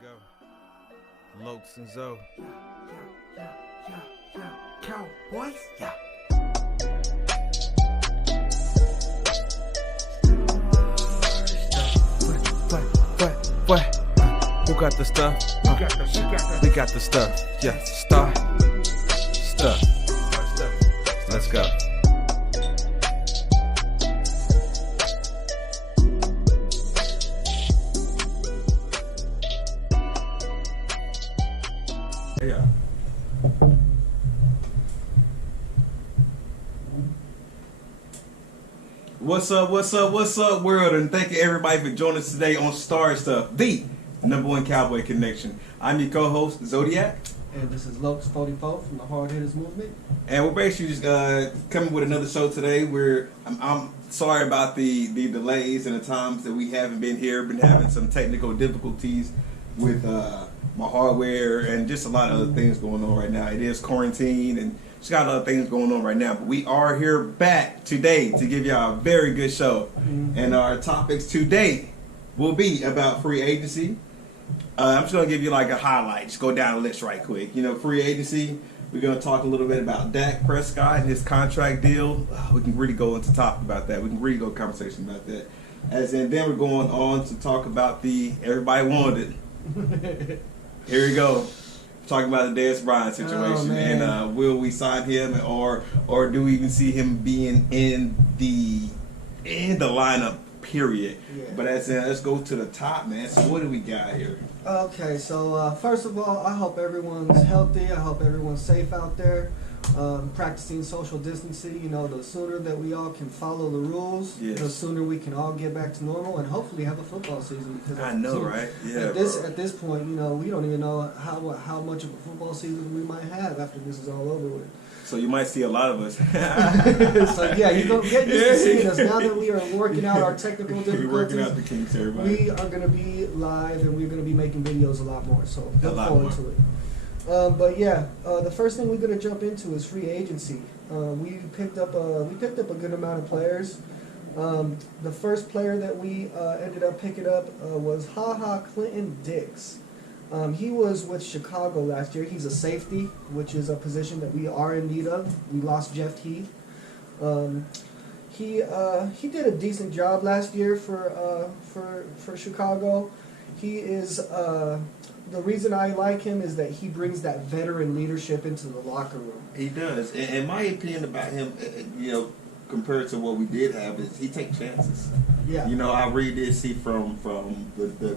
go. Lokes and Zoe. Cowboys, yeah. What? Who got the stuff? We got the stuff. Yeah, stuff. Let's go. Yeah. What's up, world? And thank you everybody for joining us today on Star Stuff, the #1 Cowboy Connection. I'm your co-host, Zodiac. And this is Lokes 44 from the Hard Hitters Movement. And we're basically just coming with another show today. I'm sorry about the delays and the times that we haven't been here. Been having some technical difficulties with my hardware and just a lot of other things going on right now. It is quarantine and just got a lot of things going on right now. But we are here back today to give y'all a very good show. Mm-hmm. And our topics today will be about free agency. I'm just going to give you like a highlight. Just go down the list right quick. You know, free agency. We're going to talk a little bit about Dak Prescott and his contract deal. We can really go into talk about that. We can really go conversation about that. Then we're going on to talk about the everybody wanted. Here we go. Talking about the Dez Bryant situation. And will we sign him or do we even see him being in the lineup? Period. Yeah. But let's go to the top, man. So what do we got here? Okay, so first of all, I hope everyone's healthy. I hope everyone's safe out there. Practicing social distancing. You know, the sooner that we all can follow the rules, Yes. the sooner we can all get back to normal and hopefully have a football season. Because I know, right? Yeah. At this point, you know, we don't even know how much of a football season we might have after this is all over with. So you might see a lot of us. So yeah, you're gonna get used to seeing us now that we are working out our technical difficulties. We're working out the kinks, everybody. We are gonna be live and we're gonna be making videos a lot more. So look forward to it. But yeah, the first thing we're gonna jump into is free agency. We picked up a good amount of players. The first player that we ended up picking up was Clinton Dix. He was with Chicago last year. He's a safety, which is a position that we are in need of. We lost Jeff Heath. He did a decent job last year for Chicago. He is the reason I like him is that he brings that veteran leadership into the locker room. He does. And my opinion about him, you know, compared to what we did have, is he takes chances. Yeah. You know, I really did see from the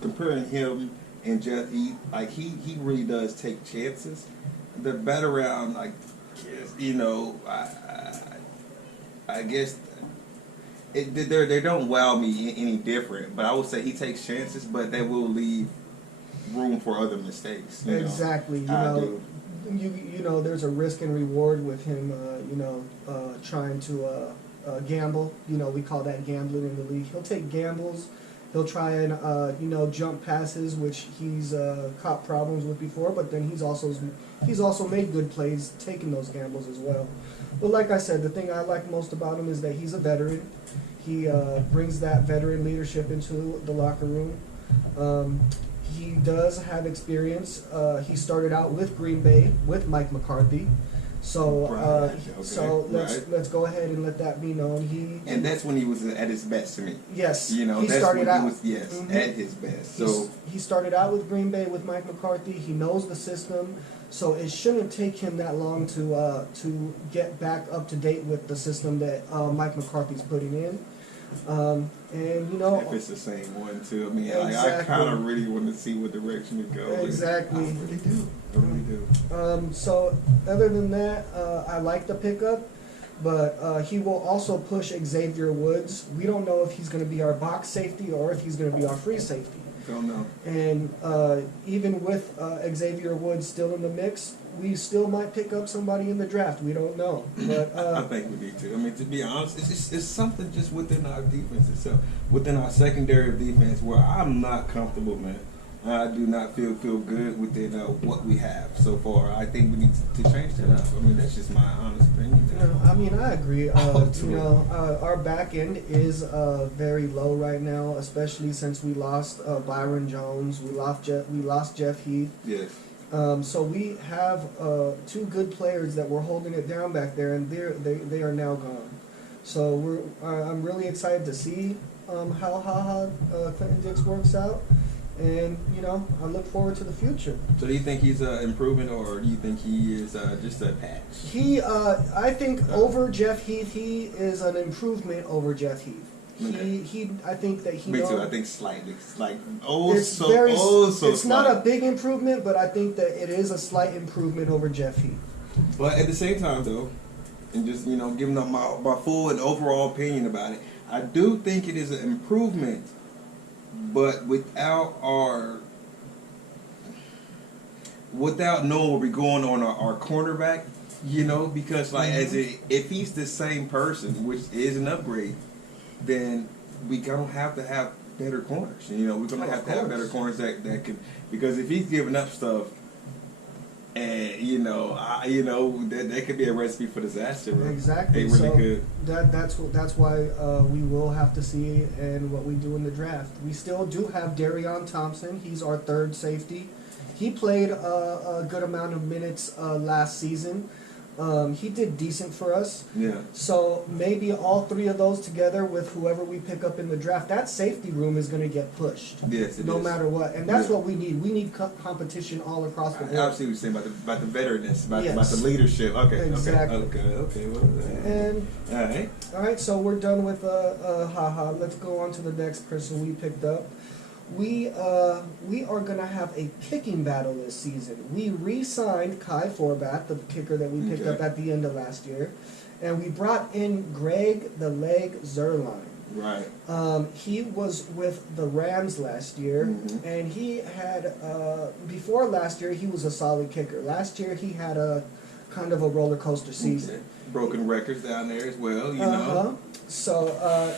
comparing him and Jeff Heath, like he really does take chances. The better round, like, you know, I guess they don't wow me any different. But I would say he takes chances, but they will leave room for other mistakes. Exactly. You know, there's a risk and reward with him. Trying to gamble. You know, we call that gambling in the league. He'll take gambles. He'll try and jump passes, which he's caught problems with before. But then he's also made good plays taking those gambles as well. But like I said, the thing I like most about him is that he's a veteran. He brings that veteran leadership into the locker room. He does have experience. He started out with Green Bay with Mike McCarthy. So let's go ahead and let that be known. And that's when he was at his best to me. Yes, you know, he that's started when out he was at his best. So he started out with Green Bay with Mike McCarthy. He knows the system, so it shouldn't take him that long to get back up to date with the system that Mike McCarthy's putting in. And you know, if it's the same one too, I mean, exactly. I kind of really want to see what direction it goes. Exactly. I really do. So other than that, I like the pickup, but he will also push Xavier Woods. We don't know if he's going to be our box safety or if he's going to be our free safety. Don't know. And even with Xavier Woods still in the mix, we still might pick up somebody in the draft. We don't know. But I think we need to. I mean, to be honest, it's something just within our defense itself, within our secondary defense, where I'm not comfortable, man. I do not feel good within what we have so far. I think we need to change that up. I mean, that's just my honest opinion. I mean, I agree. Our back end is very low right now, especially since we lost Byron Jones. We lost Jeff Heath. Yes. So we have two good players that were holding it down back there, and they are now gone. So I'm really excited to see how Clinton Dix works out. And, I look forward to the future. So do you think he's an improvement, or do you think he is just a patch? I think over Jeff Heath, he is an improvement over Jeff Heath. Okay. I think that he. Me too. I think slightly. It's like It's not a big improvement, but I think that it is a slight improvement over Jeff Heath. But at the same time, though, and just giving up my full and overall opinion about it, I do think it is an improvement. But without knowing where we're going on our cornerback, because if he's the same person, which is an upgrade, then we gonna have to have better corners. We're gonna have to have better corners that can, because if he's giving up stuff, and that could be a recipe for disaster. Bro. Exactly. It really could. That's why we will have to see and what we do in the draft. We still do have Darion Thompson. He's our third safety. He played a good amount of minutes last season. He did decent for us. Yeah. So maybe all three of those together with whoever we pick up in the draft, that safety room is going to get pushed. Yes, no matter what, and that's what we need. We need competition all across the board. I see what you're saying about the veteranness, about the leadership. Okay. Exactly. Okay. Well, all right. So we're done with Let's go on to the next person we picked up. We are going to have a kicking battle this season. We re-signed Kai Forbath, the kicker that we picked up at the end of last year, and we brought in Greg the Leg Zuerlein. Right. He was with the Rams last year, and he had before last year he was a solid kicker. Last year he had a kind of a roller coaster season. Okay. Broken records down there as well. So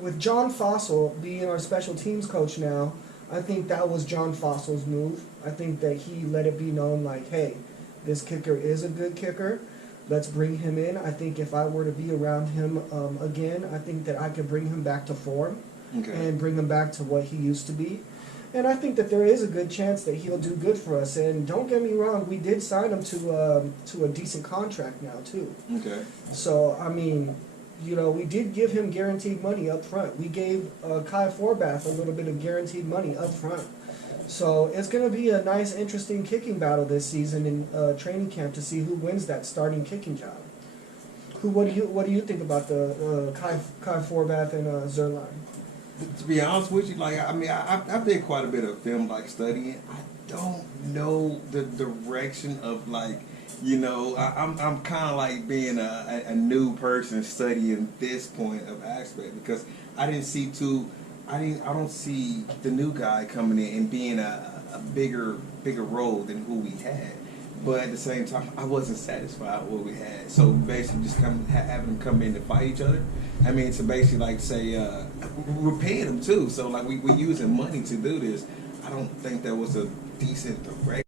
with John Fossil being our special teams coach now, I think that was John Fossil's move. I think that he let it be known like, hey, this kicker is a good kicker. Let's bring him in. I think if I were to be around him again, I think that I could bring him back to form and bring him back to what he used to be. And I think that there is a good chance that he'll do good for us. And don't get me wrong, we did sign him to a decent contract now, too. Okay. So, I mean, we did give him guaranteed money up front. We gave Kai Forbath a little bit of guaranteed money up front. So it's going to be a nice, interesting kicking battle this season in training camp to see who wins that starting kicking job. What do you think about the Kai Forbath and Zuerlein? To be honest with you, I've did quite a bit of film studying. I don't know the direction of I'm kind of like being a new person studying this point of aspect, because I don't see the new guy coming in and being a bigger role than who we had. But at the same time, I wasn't satisfied with what we had. So basically, just having them come in to fight each other. I mean, to basically we're paying them too. So we're using money to do this. I don't think that was a decent direction.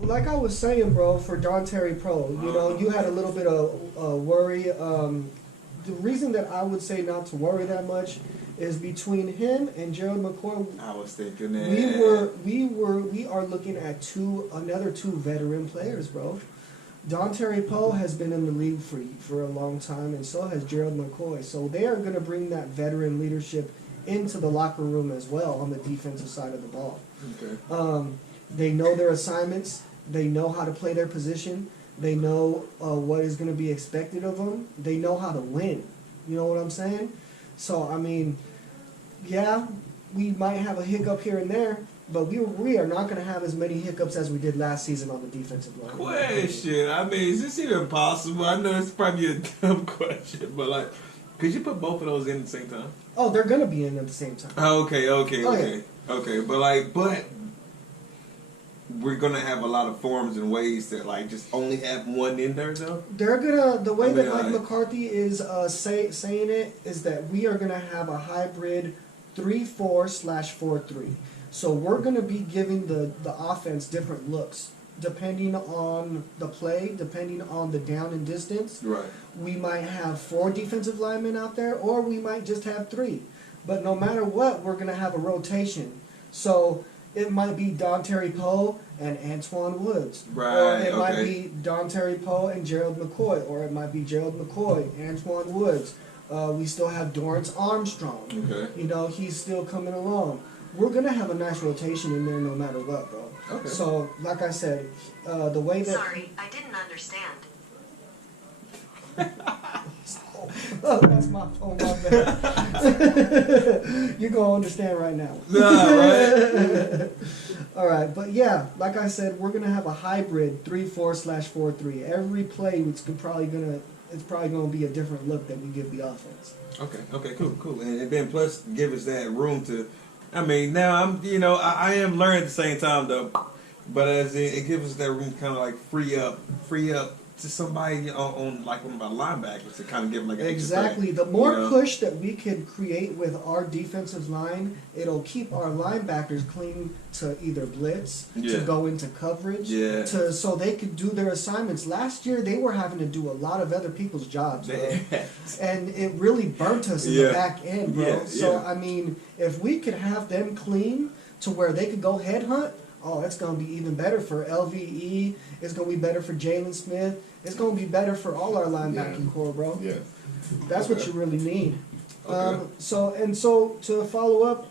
Like I was saying, bro, for Don Terry Pro, you had a little bit of worry. The reason that I would say not to worry that much is between him and Gerald McCoy. I was thinking that we are looking at another two veteran players, bro. Don Terry Poe has been in the league for a long time, and so has Gerald McCoy. So they are going to bring that veteran leadership into the locker room as well on the defensive side of the ball. Okay. They know their assignments. They know how to play their position. They know what is going to be expected of them. They know how to win. You know what I'm saying? So, I mean, yeah, we might have a hiccup here and there, but we are not going to have as many hiccups as we did last season on the defensive line. Question. I mean, is this even possible? I know it's probably a dumb question, but could you put both of those in at the same time? Oh, they're going to be in at the same time. Okay. Yeah. Okay, but we're gonna have a lot of forms and ways that just only have one in there though. They're gonna the way that Mike McCarthy is saying it is that we are gonna have a hybrid 3-4/4-3. So we're going to be giving the offense different looks depending on the play, depending on the down and distance. Right. We might have 4 defensive linemen out there, or we might just have 3. But no matter what, we're going to have a rotation. So it might be Don Terry Poe and Antoine Woods. Right, Or it might okay. be Don Terry Poe and Gerald McCoy. Or it might be Gerald McCoy, Antoine Woods. We still have Dorrance Armstrong. Okay. You know, he's still coming along. We're going to have a nice rotation in there no matter what, bro. Okay. So, like I said, the way that... Sorry, I didn't understand. Oh, that's my phone, my bad. You're going to understand right now. Nah, right? All right, but yeah, like I said, we're going to have a hybrid 3-4/4-3. Every play it's probably going to be a different look that we give the offense. Okay, cool. And then plus give us that room to, I mean, now I am learning at the same time though, but as it gives us that room to kind of like free up to somebody on like one of our linebackers to kind of give them like an Exactly. extra The more you know? push that we can create with our defensive line, it'll keep our linebackers clean to either blitz, Yeah. to go into coverage, Yeah. so they could do their assignments. Last year, they were having to do a lot of other people's jobs, bro. And it really burnt us in the Yeah. back end, bro. Yeah, So, yeah. I mean, if we could have them clean to where they could go headhunt, oh, it's going to be even better for LVE. It's going to be better for Jalen Smith. It's going to be better for all our linebacking core, bro. Yeah. That's what you really need. Okay. So to follow up,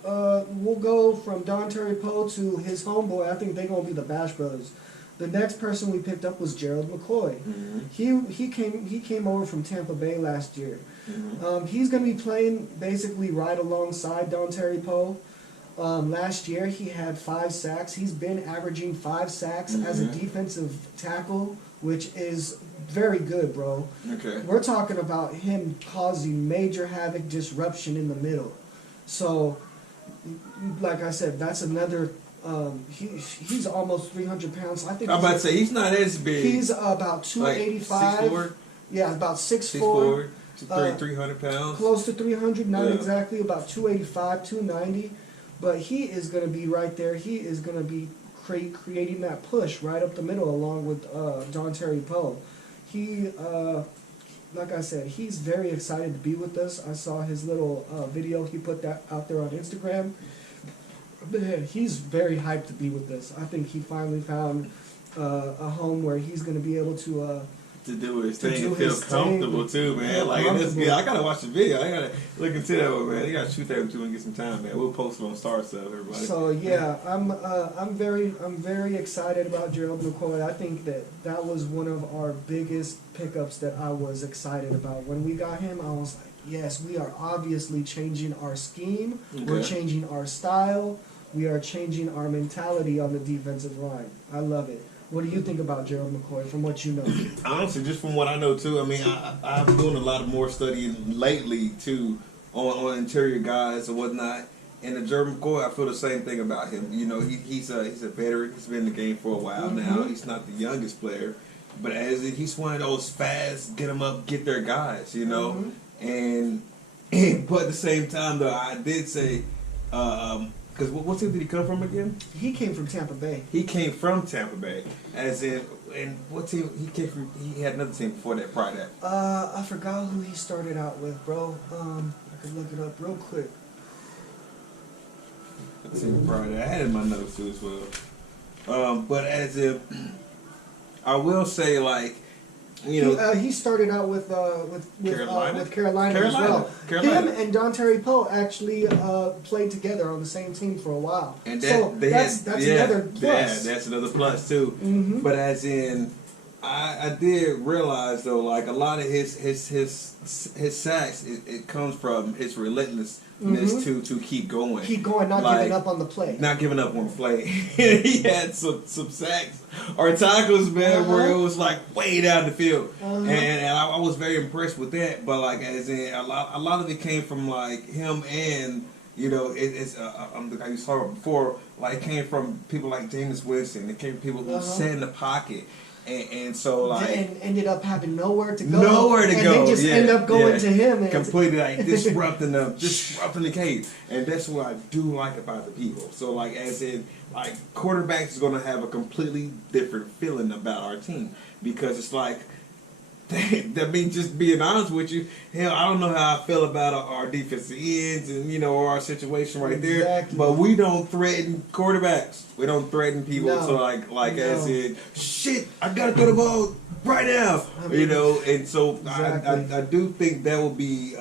we'll go from Don Terry Poe to his homeboy. I think they're going to be the Bash Brothers. The next person we picked up was Gerald McCoy. Mm-hmm. He came over from Tampa Bay last year. Mm-hmm. He's going to be playing basically right alongside Don Terry Poe. Last year he had 5 sacks. He's been averaging 5 sacks as a Mhm. defensive tackle, which is very good, bro. Okay. We're talking about him causing major havoc, disruption in the middle. So, like I said, that's another. He's almost 300 pounds. I think I'm about to say he's not as big. he's about 285. Like 6'4", Yeah, about 6'4", 300 pounds. close to 300. Not Yeah. exactly, about 285, 290. But he is going to be right there. He is going to be creating that push right up the middle along with Don Terry Poe. He, like I said, he's very excited to be with us. I saw his little video he put that out there on Instagram. Man, he's very hyped to be with us. I think he finally found a home where he's going to be able to do his to thing do and feel his comfortable thing. too, man. Feel Like that's comfortable. good. I gotta watch the video. I gotta look into that one, man. You gotta shoot that one too and get some time, man. We'll post it on Star Stuff, everybody. So yeah, I'm very excited about Gerald McCoy. I think that was one of our biggest pickups that I was excited about. When we got him, I was like, yes, we are obviously changing our scheme. We're Okay. changing our style. We are changing our mentality on the defensive line. I love it. What do you think about Gerald McCoy from what you know? Honestly, just from what I know too, I mean, I've been doing a lot of more studying lately too on interior guys and whatnot. And the Gerald McCoy, I feel the same thing about him. You know, he's a veteran. He's been in the game for a while now. He's not the youngest player, but he's one of those fast, get them up, get their guys. You know, and but at the same time though, I did say. Because what team did he come from again? He came from Tampa Bay. He came from Tampa Bay, as in, and what team he came from? He had another team before that, prior to that. I forgot who he started out with, bro. I could look it up real quick. Another team prior to that. I had it in my notes too as well. But as if, I will say, like, you know, He started out with Carolina? Carolina as well. Carolina. Him and Don Terry Poe actually played together on the same team for a while. and So that's another plus. Yeah, that's another plus too. Mhm. But as in, I did realize though, like a lot of his sacks, it comes from his relentlessness to keep going. Keep going, not Like, giving up on the play. Not giving up on the play. He had some sacks or tackles, man, where it was like way down the field, and I was very impressed with that. But like, as in a lot of it came from like him, and you know, it's the guy you saw before. Like, it came from people like James Winston. It came from people who sat in the pocket. and so like and ended up having nowhere to go. Nowhere to and go. they just end up going to him. And Completely like disrupting the cage. And that's what I do like about the people. So like as in like quarterbacks is gonna have a completely different feeling about our team. Because it's like that means just being honest with you, hell, I don't know how I feel about our defensive ends and, you know, our situation right there. But we don't threaten quarterbacks. We don't threaten people. No. So like as in, shit, I gotta throw the ball right now. You know, and so I do think that will be,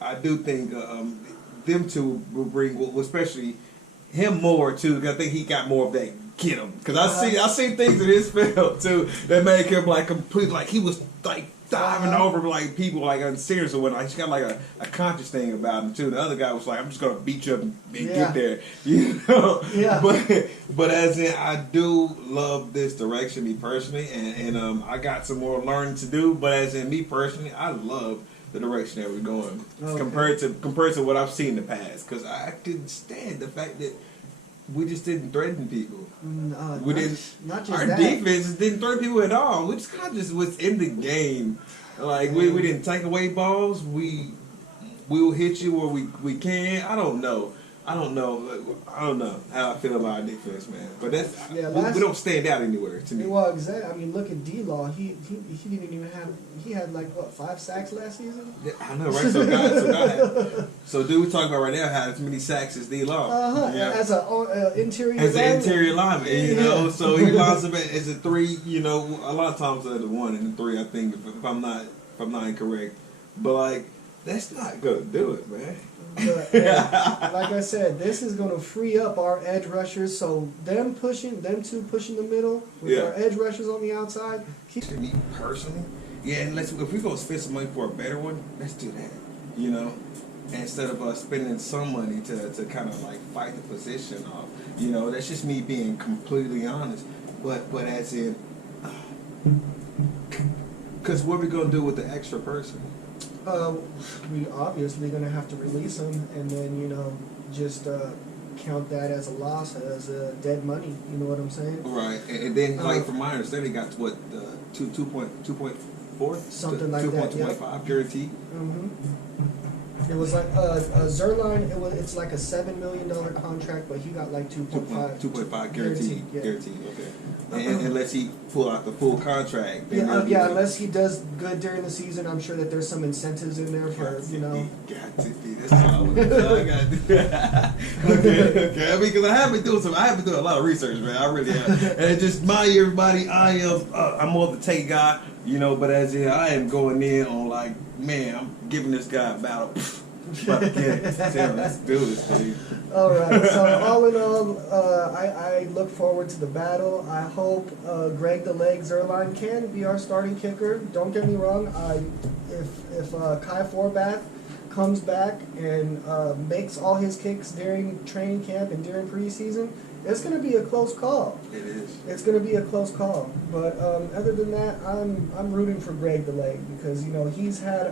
I do think them two will bring, well, especially him more too, because I think he got more of that get him. Because I see things in his film too that make him like complete, like he was like diving over like people like unserious or whatnot. He's got like a conscious thing about him too. The other guy was like, I'm just gonna beat you up and get there, you know. Yeah. But as in, I do love this direction, me personally, and I got some more learning to do. But as in me personally, I love the direction that we're going compared to what I've seen in the past. Because I couldn't stand the fact that we just didn't threaten people. We didn't. Not just our that. defense didn't threaten people at all. We just kind of just was in the game. Like we didn't take away balls. We will hit you where we can. I don't know how I feel about our defense, man. But that's we don't stand out anywhere to me. Well, exactly. I mean, look at D-Law. He didn't even have. He had like what 5 sacks last season. Yeah, I know, right? So dude, we talking about right now had as many sacks as D-Law. Yeah. As an interior. As an interior lineman, you know. So he lines up as a 3. You know, a lot of times as a 1 and a 3. I think if I'm not incorrect, but like that's not gonna do it, man. But, like I said, this is going to free up our edge rushers. So them two pushing the middle with our edge rushers on the outside. Me personally, and if we're gonna spend some money for a better one, let's do that. You know, instead of us spending some money to kind of like fight the position off. You know, that's just me being completely honest. But as in, because what are we gonna do with the extra person? We obviously going to have to release him, and then just count that as a loss, as dead money. You know what I'm saying? Right, and then like from my understanding, got what 2.4 something like that. 2.25 guaranteed. It was like Zerline. It's like a $7 million contract, but he got like 2.5 guaranteed. Guaranteed. Okay. And unless he pull out the full contract. Unless he does good during the season, I'm sure that there's some incentives in there for Got to be. That's all I got to do. Okay. I mean, because I have been doing a lot of research, man. I really have. And just mind you, everybody, I'm more of the take guy, you know. But as in, I am going in on like, man, I'm giving this guy a battle. Let's do this, dude. All right. So all in all, I look forward to the battle. I hope Greg the Leg Zerline can be our starting kicker. Don't get me wrong. If Kai Forbath comes back and makes all his kicks during training camp and during preseason, it's going to be a close call. It is. It's going to be a close call. But other than that, I'm rooting for Greg the Leg because he's had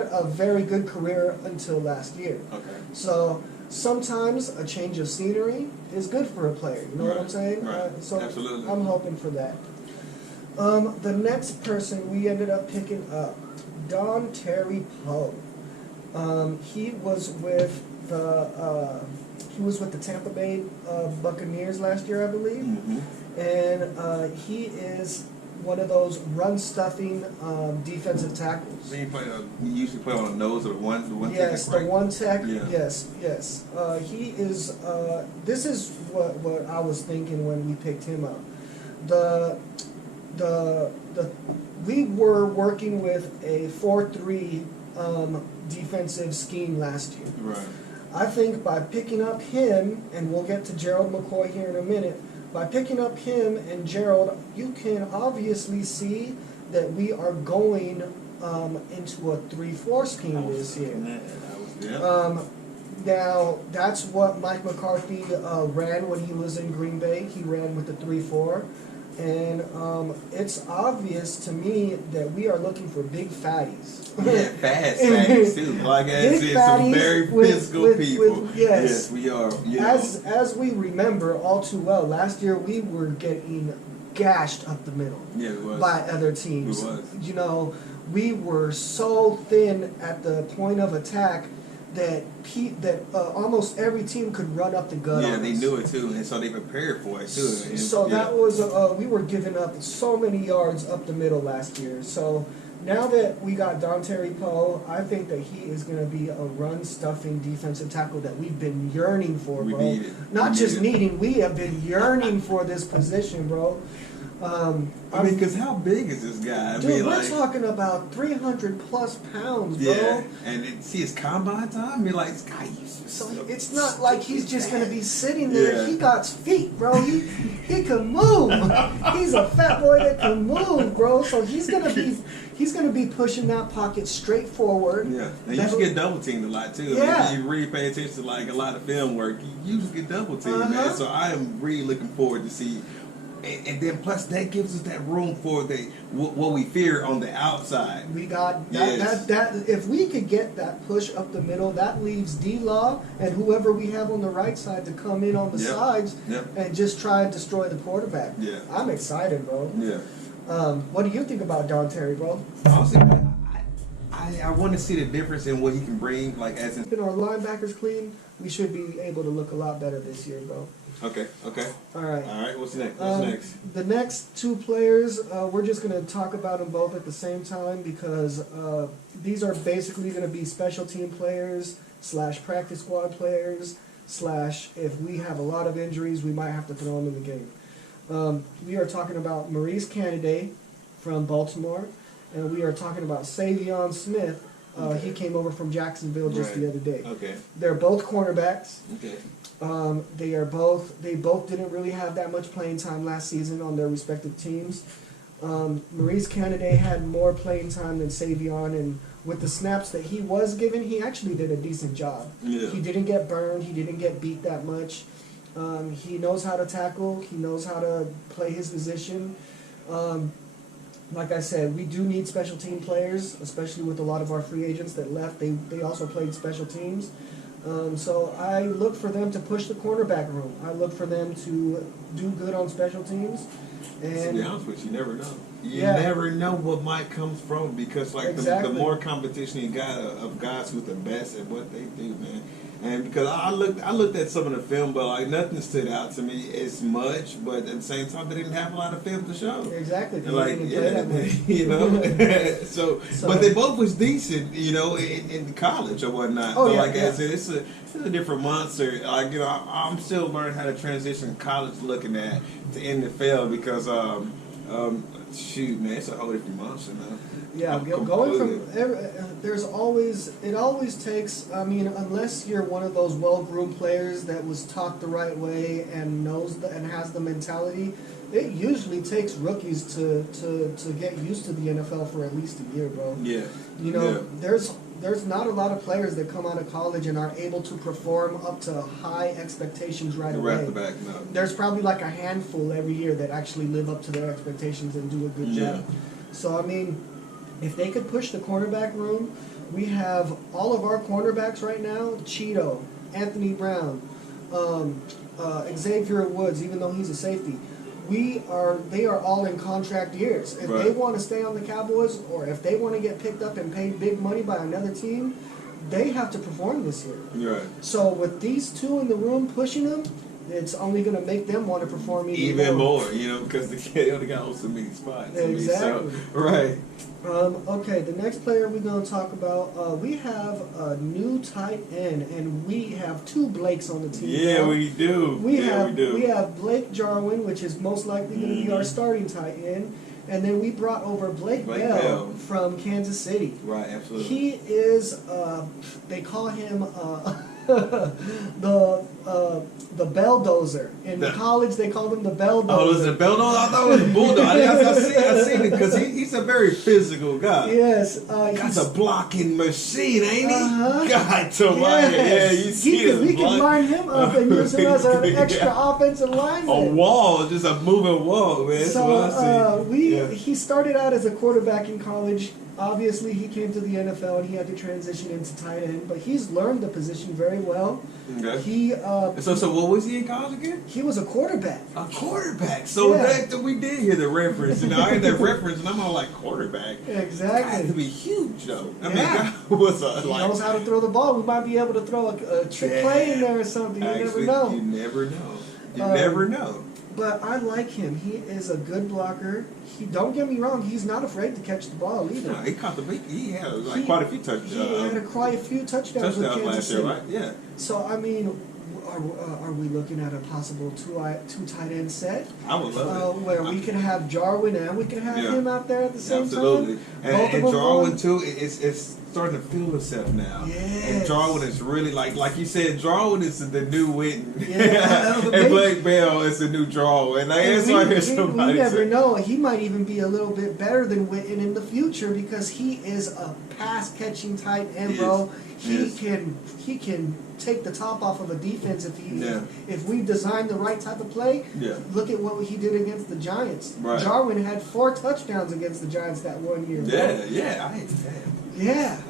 a very good career until last year. Okay. So sometimes a change of scenery is good for a player. You know what I'm saying? Right. So Absolutely. I'm hoping for that. The next person we ended up picking up, Don Terry Poe. He was with the Tampa Bay Buccaneers last year, I believe, and he is one of those run-stuffing defensive tackles. So you usually play on the nose of the one Yes, tech, right? the one tech. Yeah. Yes. He is. This is what I was thinking when we picked him up. We were working with a 4-3 defensive scheme last year. Right. I think by picking up him, and we'll get to Gerald McCoy here in a minute. By picking up him and Gerald, you can obviously see that we are going into a 3-4 scheme this year. Now, that's what Mike McCarthy ran when he was in Green Bay. He ran with the 3-4. And it's obvious to me that we are looking for big fatties. Yeah, fast fatties too. Like as in some very physical people. Yes, we are. As we remember all too well, last year we were getting gashed up the middle Yeah, it was. by other teams. It was. You know, we were so thin at the point of attack that almost every team could run up the gut. Yeah, on they us. knew it too, and so they prepared for it too. And, So yeah. that was we were giving up so many yards up the middle last year. So now that we got Dontari Poe, I think that he is going to be a run-stuffing defensive tackle that we've been yearning for, We bro. need it. Not We just need it. needing, we have been yearning for this position, bro. I mean, because how big is this guy? I Dude, mean, we're like, talking about 300 plus pounds, bro. yeah, and see his combine time. I mean, like this guy used to. So it's not like he's just gonna be sitting there. Yeah. He got feet, bro. He can move. He's a fat boy that can move, bro. So he's gonna be pushing that pocket straight forward. Yeah, and you just get double teamed a lot too. Yeah. I mean, you really pay attention to like a lot of film work. You just get double teamed, man. So I am really looking forward to see. And then plus that gives us that room for what we fear on the outside. We got that, Yes. that if we could get that push up the middle, that leaves D-Law and whoever we have on the right side to come in on the Yep. sides Yep. and just try and destroy the quarterback. Yeah. I'm excited, bro. Yeah. What do you think about Dontari, bro? Honestly, I want to see the difference in what he can bring, like as in. Keeping our linebackers clean, we should be able to look a lot better this year, bro. Okay. All right. All right. What's next? What's next? The next two players, we're just going to talk about them both at the same time because these are basically going to be special team players / practice squad players / if we have a lot of injuries, we might have to throw them in the game. We are talking about Maurice Canaday from Baltimore, and we are talking about Savion Smith. Okay. He came over from Jacksonville just the other day. Okay. They're both cornerbacks. Okay. They both didn't really have that much playing time last season on their respective teams. Maurice Canaday had more playing time than Savion, and with the snaps that he was given, he actually did a decent job. Yeah. He didn't get burned. He didn't get beat that much. He knows how to tackle. He knows how to play his position. Like I said, we do need special team players, especially with a lot of our free agents that left. They also played special teams. So I look for them to push the cornerback room. I look for them to do good on special teams. And to be honest with you, you never know. You Yeah. never know what might come from because like Exactly. the more competition you got of guys who's the best at what they do, man. And because I looked at some of the film, but like nothing stood out to me as much. But at the same time, they didn't have a lot of film to show. exactly, And like, didn't play that much. you know, so So- but they both was decent, you know, in college or whatnot. Oh, but yeah, like yeah. I said, it's a different monster. Like you know, I'm still learning how to transition college looking at to NFL because shoot, man, it's a whole different monster, man. Yeah, going from it always takes. I mean, unless you're one of those well-groomed players that was taught the right way and knows and has the mentality, it usually takes rookies to get used to the NFL for at least a year, bro. Yeah, You know, yeah. there's not a lot of players that come out of college and are able to perform up to high expectations right away. Right the back, no. There's probably like a handful every year that actually live up to their expectations and do a good Yeah. job. So I mean, if they could push the cornerback room, we have all of our cornerbacks right now: Cheeto, Anthony Brown, Xavier Woods, even though he's a safety. They are all in contract years. If they Right. want to stay on the Cowboys, or if they want to get picked up and paid big money by another team, they have to perform this year. You're right. So with these two in the room pushing them, it's only going to make them want to perform Even more, you know, because they only got so many spots. I mean, Exactly. so, right. Okay, the next player we're going to talk about, we have a new tight end, and we have two Blakes on the team. Yeah, now. we do. We yeah, we do. have Blake Jarwin, which is most likely going to be our starting tight end, and then we brought over Blake Bell from Kansas City. Right, absolutely. He is, they call him the Belldozer. In college, they called him the Belldozer. Oh, was it a Belldozer? I thought it was a Bulldog. I seen it because he's a very physical guy. Yes. He's a blocking machine, ain't he? Uh-huh. God to mine. Yeah, you see his we can block. line him up and use him as an extra offensive lineman. A wall, just a moving wall, man. That's what I see. He started out as a quarterback in college. obviously he came to the NFL and he had to transition into tight end, but he's learned the position very well. Okay. He So what was he in college again? he was a quarterback. A quarterback. So Yeah. that we did hear the reference. I heard that reference, and I'm all like, quarterback. Exactly. Had to be huge, though. I mean, Yeah. God was a, He like. knows how to throw the ball. We might be able to throw a trick play in there or something. You Actually, never know. You never know. You Um, never know. But I like him. He is a good blocker. He don't get me wrong. He's not afraid to catch the ball either. No, he caught the beat. He had like He- quite a few touchdowns. He had quite a few touchdowns with Kansas last year, City. right? Yeah. So I mean, are we looking at a possible two tight end set? I would love it. Where we could have Jarwin and we could have Yeah. him out there at the same Absolutely. time. And Both of them Jarwin going. too, it's starting to feel itself now. Yes. And Jarwin is really like you said, Jarwin is the new Witten. Yeah. And Blake Bell is the new Jarwin. Like, And that's why I hear we somebody never say. know. He might even be a little bit better than Witten in the future because he is a pass catching tight end, He bro. is. He can take the top off of a defense Yeah. if we design the right type of play. Yeah. Look at what he did against the Giants. Right. Jarwin had 4 touchdowns against the Giants that one year. bro. Yeah. Yeah.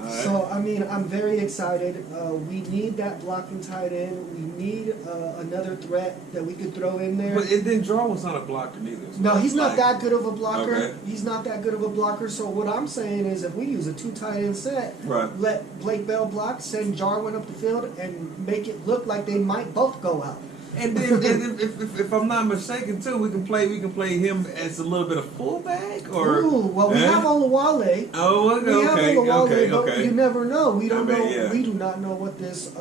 All right. So I mean, I'm very excited. We need that blocking tight end. We need another threat that we could throw in there. But then Jarwin's not a blocker neither. So No, he's it's not like- that good of a blocker. Okay. He's not that good of a blocker. So what I'm saying is, if we use a 2 tight end set, Right. let Blake Bell block, send Jarwin up the field, and make it look like they might both go out. And then if I'm not mistaken too, we can play him as a little bit of fullback or. Ooh, well, we have Olawale. Oh, We have Olawale, but okay. you never know. We don't I mean, know. yeah. We do not know what this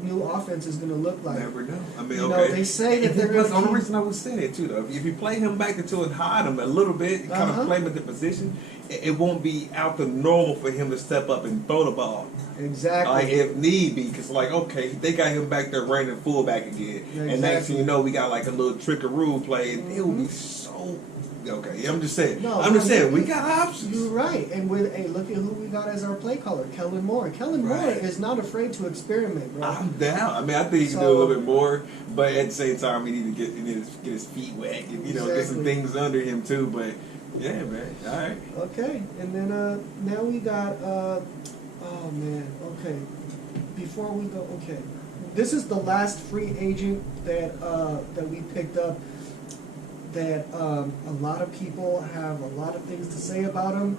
new offense is going to look like. Never know. I mean, You know, okay. they say that And they're that's the gonna only keep- reason I would say that too, though. If you play him back into and hide him a little bit, kind Uh-huh. of play him at the position, it won't be out the normal for him to step up and throw the ball. Exactly. Like if need be, because like okay, they got him back there running fullback again, Yeah, and next exactly. thing you know, we got like a little trickaroo play, and it will be so okay. I'm just saying. No, I'm just no, saying we you- got options. You're right. And with look at who we got as our play caller, Kellen Moore. Kellen Moore Right. is not afraid to experiment, bro. I'm down. I mean, I think he can do a little bit more, but at the same time, he need to get his feet wet and get some Exactly. things under him too. But yeah, man. All right. Okay, and then now we got oh man, okay. Before we go, okay, this is the last free agent that we picked up. That a lot of people have a lot of things to say about him.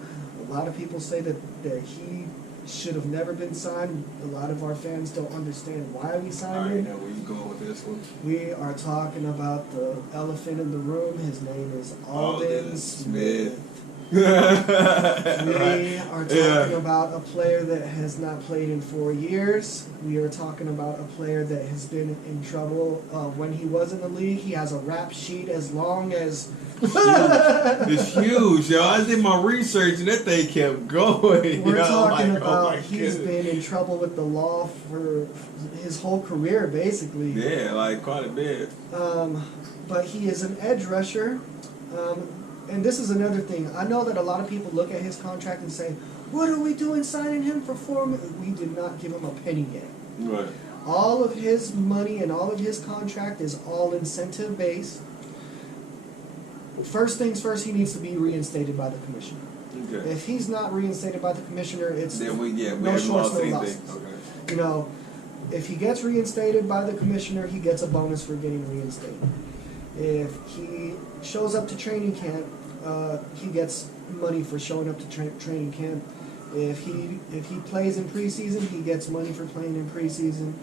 A lot of people say that he should have never been signed. A lot of our fans don't understand why we I signed already him. know where you going with this one. We are talking about the elephant in the room. His name is Alden Smith. We are talking about a player that has not played in 4 years. We are talking about a player that has been in trouble when he was in the league. He has a rap sheet as long as... It's huge, yo. I did my research and that thing kept going. We're yo. talking Like, oh about my he's goodness. been in trouble with the law for his whole career, basically. Yeah, like quite a bit. But he is an edge rusher. And this is another thing. I know that a lot of people look at his contract and say, what are we doing signing him for $4 million? We did not give him a penny yet. Right. All of his money and all of his contract is all incentive based. First things first, he needs to be reinstated by the commissioner. Okay. If he's not reinstated by the commissioner, it's Then we no haven't shorts, lost no anything. losses. Okay. You know, if he gets reinstated by the commissioner, he gets a bonus for getting reinstated. If he shows up to training camp, he gets money for showing up to training camp. If he plays in preseason, he gets money for playing in preseason.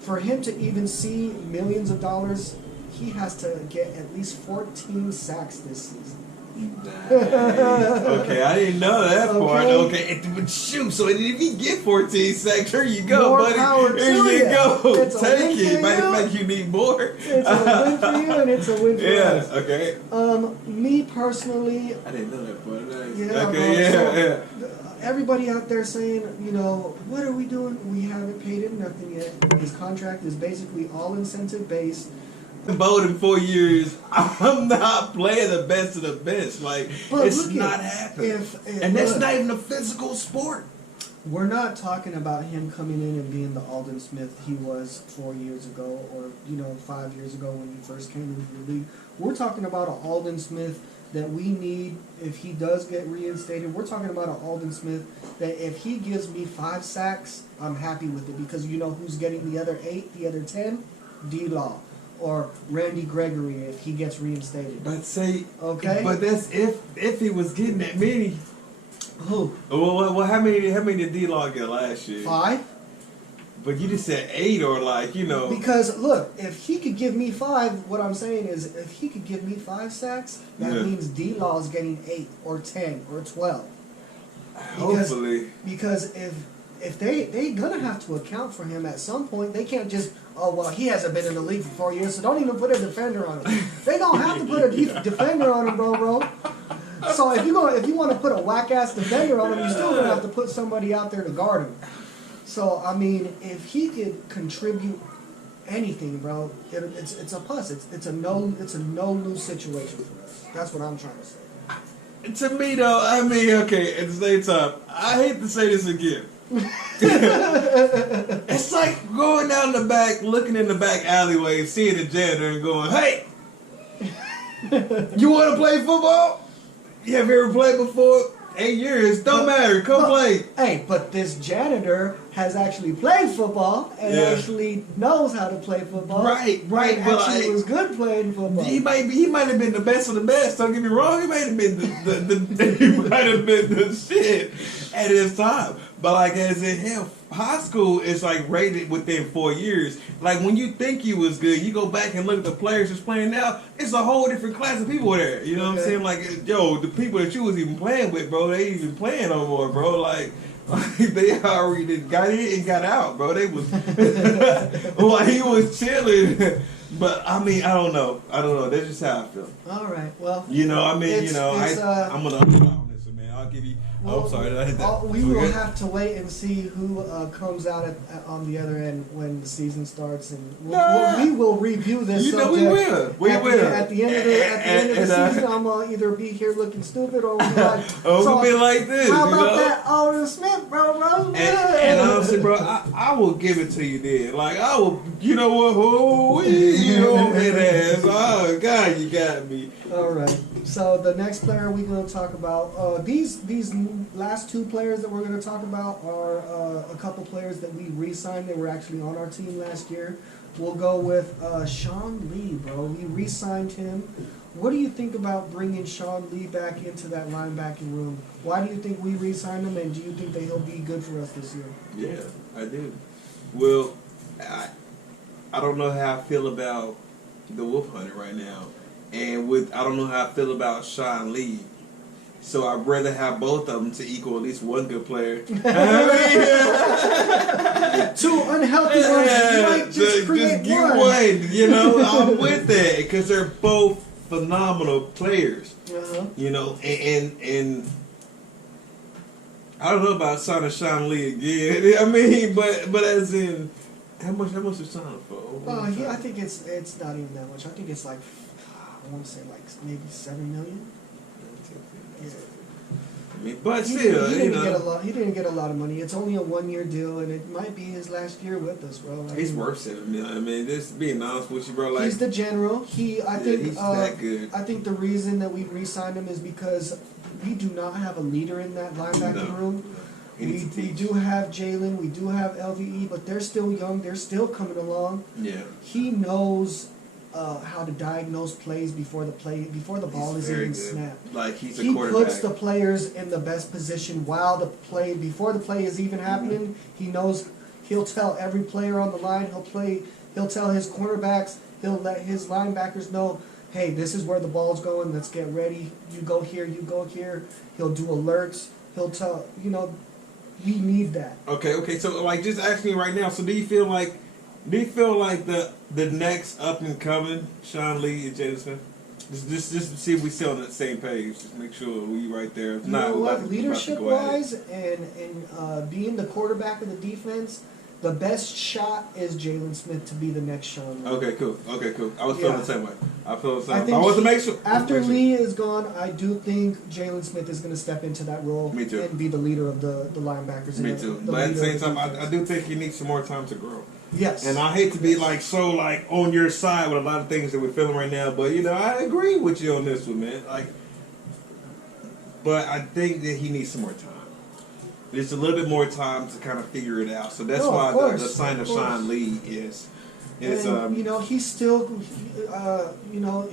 For him to even see millions of dollars, he has to get at least 14 sacks this season. Nice. Okay, I didn't know that part. Okay, but shoot, so if you get 14 sacks, here you go, More buddy. power to Here you you. go. It's a win Take for it. Matter you. of fact, you need more. It's a win for you and it's a win for Yeah, us. okay. Me personally, I didn't know that part. Nice. yeah, Okay, bro, yeah. everybody out there saying, you know, what are we doing? We haven't paid him nothing yet. His contract is basically all incentive based. Bold in 4 years, I'm not playing the best of the best. Like, But it's look not at- happening. if And that's look, not even a physical sport. we're not talking about him coming in and being the Alden Smith he was 4 years ago or, 5 years ago when he first came into the league. We're talking about an Alden Smith that we need, if he does get reinstated, we're talking about an Aldon Smith, that if he gives me 5 sacks, I'm happy with it, because you know who's getting the other 8, the other 10? D-Law. Or Randy Gregory if he gets reinstated. But say, okay. But that's if he was getting that many. Who? Well, how many did D-Law get last year? 5. But you just said 8, or Because look, if he could give me 5, what I'm saying is, if he could give me 5 sacks, that means D-Law is getting 8 or 10 or 12. Hopefully. Because if they gonna have to account for him at some point, they can't just, oh well, he hasn't been in the league for 4 years, so don't even put a defender on him. They gonna have to put a defender on him, bro. So if you want to put a whack ass defender on him, you're still gonna have to put somebody out there to guard him. So I mean, if he could contribute anything, bro, it's a plus. It's a no lose situation for us. That's what I'm trying to say. To me, though, I mean, okay, at the same time, I hate to say this again. It's like going down the back, looking in the back alleyway, seeing the janitor and going, "Hey, you want to play football? You have you ever played before? 8 years, don't matter, come play." Hey, but this janitor has actually played football and actually knows how to play football. Right. And But actually was good playing football. He might have been the best of the best. Don't get me wrong. He might have been he might have been the shit at his time. But like as in hell, high school is like rated within 4 years. Like when you think you was good, you go back and look at the players that's playing now. It's a whole different class of people there. You know what I'm saying? Like yo, the people that you was even playing with, bro, they ain't even playing no more, bro. Like they already got in and got out, bro. They was while he was chilling. But I mean, I don't know. That's just how I feel. All right. Well, you know, I mean, I'm gonna on this one, man. I'll give you. Well, I'm sorry, did I hit that? We will have to wait and see who comes out on the other end when the season starts, and we will review this. You know, we will. At the end of the season, I'm gonna either be here looking stupid or we'll be like, we'll be like this. How about that Aldon Smith, bro? And honestly, bro, I will give it to you then. Like I will, you know what? You know it ass. Oh God, you got me. All right. So the next player we're going to talk about, these last 2 players that we're going to talk about are a couple players that we re-signed. They were actually on our team last year. We'll go with Sean Lee, bro. We re-signed him. What do you think about bringing Sean Lee back into that linebacking room? Why do you think we re-signed him, and do you think that he'll be good for us this year? Yeah, I do. Well, I don't know how I feel about the Wolf Hunter right now. And I don't know how I feel about Sean Lee. So I'd rather have both of them to equal at least one good player. 2 unhealthy ones. You might just create get one. You know, I'm with that because they're both phenomenal players. You know, and I don't know about signing Sean Lee again. I mean, but as in, how much is Sean for? Yeah, I think it's not even that much. I think it's like, I want to say like maybe $7 million. Yeah. I mean, but still, he didn't get a lot of money. It's only a 1-year deal, and it might be his last year with us, bro. He's worth $7 million. I mean, just being honest with you, bro. Like he's the general. I think he's that good. I think the reason that we re-signed him is because we do not have a leader in that linebacking room. We do have Jalen, we do have LVE, but they're still young. They're still coming along. Yeah. He knows how to diagnose plays before the ball is even snapped. Like he's a quarterback. He puts the players in the best position before the play is even happening. He knows. He'll tell every player on the line. He'll tell his cornerbacks. He'll let his linebackers know, hey, this is where the ball's going. Let's get ready. You go here. You go here. He'll do alerts. He'll tell, we need that. Okay. So, like, just ask me right now. So, do you feel like the next up and coming Sean Lee and Jaden Smith? Just to see if we still on the same page. Just make sure we right there. If not, leadership wise and being the quarterback of the defense, the best shot is Jalen Smith to be the next Sean Lee. Okay, cool. I was feeling the same way. I want to make sure. After Lee is gone, I do think Jalen Smith is going to step into that role. Me too. And be the leader of the linebackers. Me too. But at the same time, I do think he needs some more time to grow. Yes. And I hate to be on your side with a lot of things that we're feeling right now, but I agree with you on this one, man. Like but I think that he needs some more time. There's a little bit more time to kind of figure it out. So that's No, why of course, the sign of of course. Sean Lee is And, you know, he's still, you know,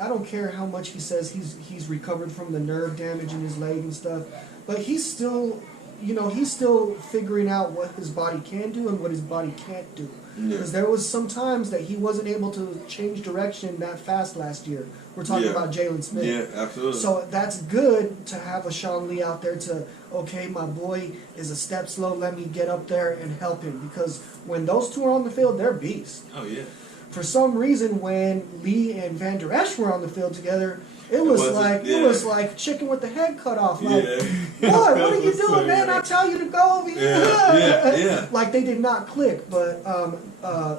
I don't care how much he says he's recovered from the nerve damage in his leg and stuff, but he's still, you know, he's still figuring out what his body can do and what his body can't do. Because there was some times that he wasn't able to change direction that fast last year. We're talking about Jalen Smith. Yeah, absolutely. So that's good to have a Sean Lee out there to, okay, my boy is a step slow, let me get up there and help him. Because when those two are on the field, they're beasts. Oh, yeah. For some reason, when Lee and Van Der Esch were on the field together, it was like chicken with the head cut off. Like, boy, what are you doing, man? I tell you to go over here. Yeah. Like they did not click. But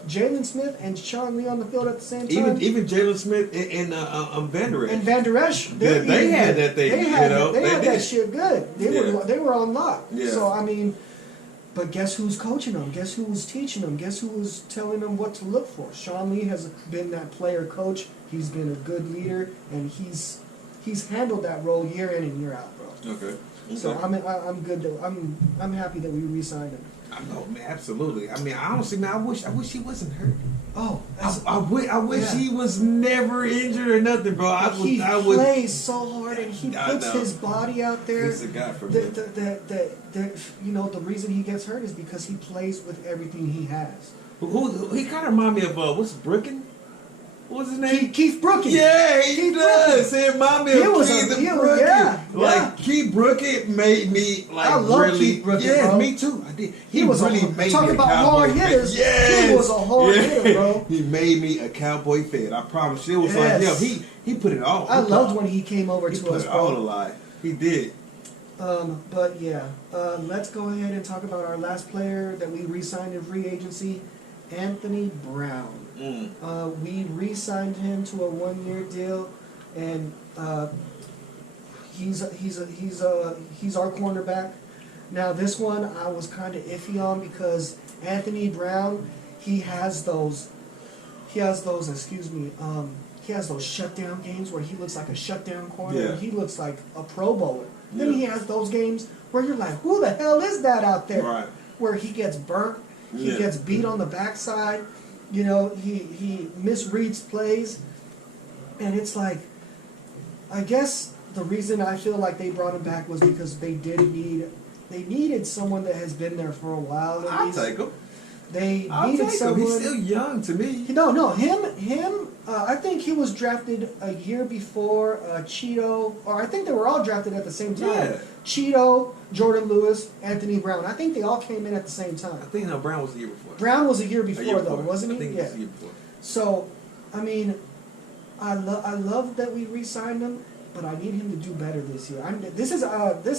Jalen Smith and Sean Lee on the field at the same time. Even Jalen Smith and Van Der Esch. And Van Der Esch, they had that thing. They had, you know, they had did. that shit good. They were on lock. Yeah. So I mean. But guess who's coaching them? Guess who was teaching them? Guess who was telling them what to look for? Sean Lee has been that player coach. He's been a good leader, and he's handled that role year in and year out, bro. Okay. So I'm good. I'm happy that we re-signed him. I know, man. Absolutely. I mean, honestly, man, I wish he wasn't hurt. Oh, I wish he was never injured or nothing, bro. He plays so hard and he I puts know. his body out there. He's a guy for me. You know, the reason he gets hurt is because he plays with everything he has. He kind of remind me of what's Brookin? What's his name? Keith Brookin. Yeah, he Keith does. He remind me of Keith Brookin. Yeah. Like Keith Brookin made me like I love really. Keith Brookin, Yeah, bro. me too. I did. He was really a, made talking me a about cowboy hard fan. hitters. Yes. He was a hard hitter, bro. He made me a cowboy fan. I promise you. It was like, he put it all. I loved when he came over he to put us, it all bro. alive. He did. But yeah, let's go ahead and talk about our last player that we re-signed in free agency, Anthony Brown. We re-signed him to a 1-year deal, and he's our cornerback. Now this one I was kind of iffy on because Anthony Brown, he has those shutdown games where he looks like a shutdown corner. Yeah. And he looks like a Pro Bowler. Yeah. Then he has those games where you're like, who the hell is that out there? Right. Where he gets burnt, he gets beat on the backside. You know, he misreads plays, and it's like, I guess the reason I feel like they brought him back was because they needed someone that has been there for a while. I'll take him. They I'll needed take someone. him. He's still young to me. No, him. I think he was drafted a year before Cheeto, or I think they were all drafted at the same time. Yeah. Cheeto, Jordan Lewis, Anthony Brown. I think they all came in at the same time. I think Brown was the year before. Brown was a year before, though, wasn't he? I think it was the year before. So, I mean, I love that we re-signed him, but I need him to do better this year. This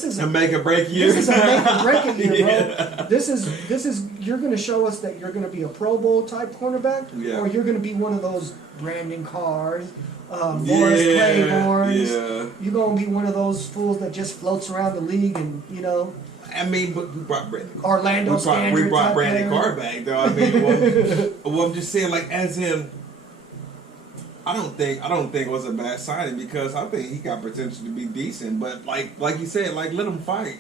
is A make or break year. This is a make or break it year, bro. Yeah. This is you're going to show us that you're going to be a Pro Bowl type cornerback, or you're going to be one of those Brandon Carrs, Morris Claibornes. Yeah. You're going to be one of those fools that just floats around the league and, you know. I mean, but we brought Brandon. Orlando We brought type Brandon player. Carr back, though. I mean, well, I'm just saying, like, as in, I don't think it was a bad signing because I think he got potential to be decent. But like you said, like let him fight.